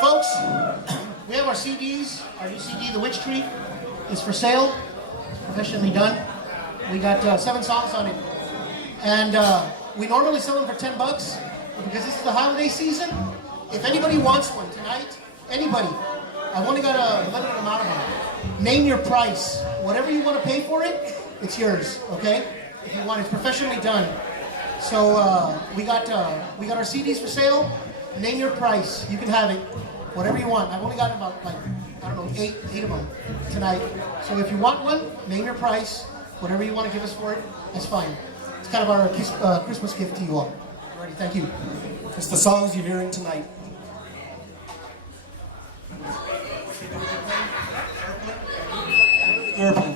Folks, we have our CDs. Our new CD, The Witch Tree, is for sale. It's professionally done. We got 7 songs on it. And we normally sell them for $10, but because this is the holiday season, if anybody wants one tonight, anybody, I've only got a limited amount of them. Name your price. Whatever you want to pay for it, it's yours, okay? If you want, it's professionally done. So we got our CDs for sale. Name your price. You can have it. Whatever you want. I've only got about, like, I don't know, eight of them tonight. So if you want one, name your price. Whatever you want to give us for it, that's fine. It's kind of our Christmas gift to you all. Alrighty, thank you. It's the songs you're hearing tonight. Aeroplane.